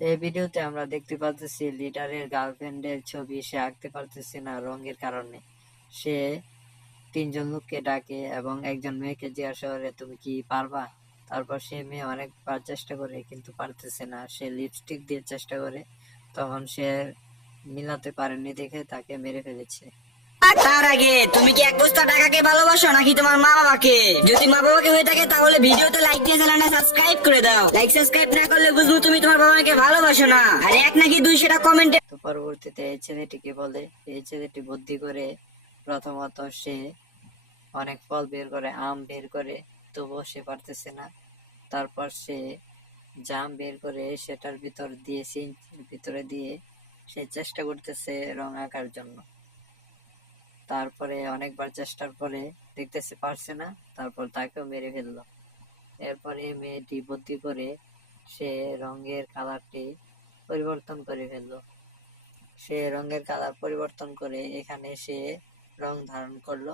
এই ভিডিওতে আমরা দেখতে পাচ্ছি লিডারের গার্লফ্রেন্ডের ছবি সে আঁকতে পারতেছে না রঙের কারণে। সে তিনজন লোককে ডাকে এবং একজন মেয়েকে জিজ্ঞাসা করে তুমি কি পারবা। তারপর সে মেয়ে অনেকবার চেষ্টা করে কিন্তু পারতেছে না। সে লিপস্টিক দিয়ে চেষ্টা করে, তখন সে মিলাতে পারেনি দেখে তাকে মেরে ফেলেছে। তার আগে তুমি কি এক বস্তা টাকাকে ভালোবাসো নাকি তোমার মা বাবাকে? যদি মা বাবাকে হয়ে থাকে তাহলে ভিডিওতে লাইক দিয়ে চ্যানেলটা সাবস্ক্রাইব করে দাও। লাইক সাবস্ক্রাইব না করলে বুঝবো তুমি তোমার বাবা মাকে ভালোবাসো না। আর এক নাকি দুই সেটা কমেন্টে। তো পরবর্তীতে এই ছেলেটিকে বলে, এই ছেলেটি বুদ্ধি করে প্রথমত সে অনেক ফল বের করে, আম বের করে, তবুও সে পারতেছে না। তারপর সে জাম বের করে সেটার ভিতরে দিয়ে সে চেষ্টা করতেছে রং আঁকার জন্য। তারপরে অনেকবার চেষ্টার পরে দেখতেছে পারছে না, তারপর তাকেও মেরে ফেললো। এরপরে মেয়েটি বুদ্ধি করে সে রঙের কালারটি পরিবর্তন করে ফেললো। সে রঙের কালার পরিবর্তন করে এখানে সে রং ধারণ করলো।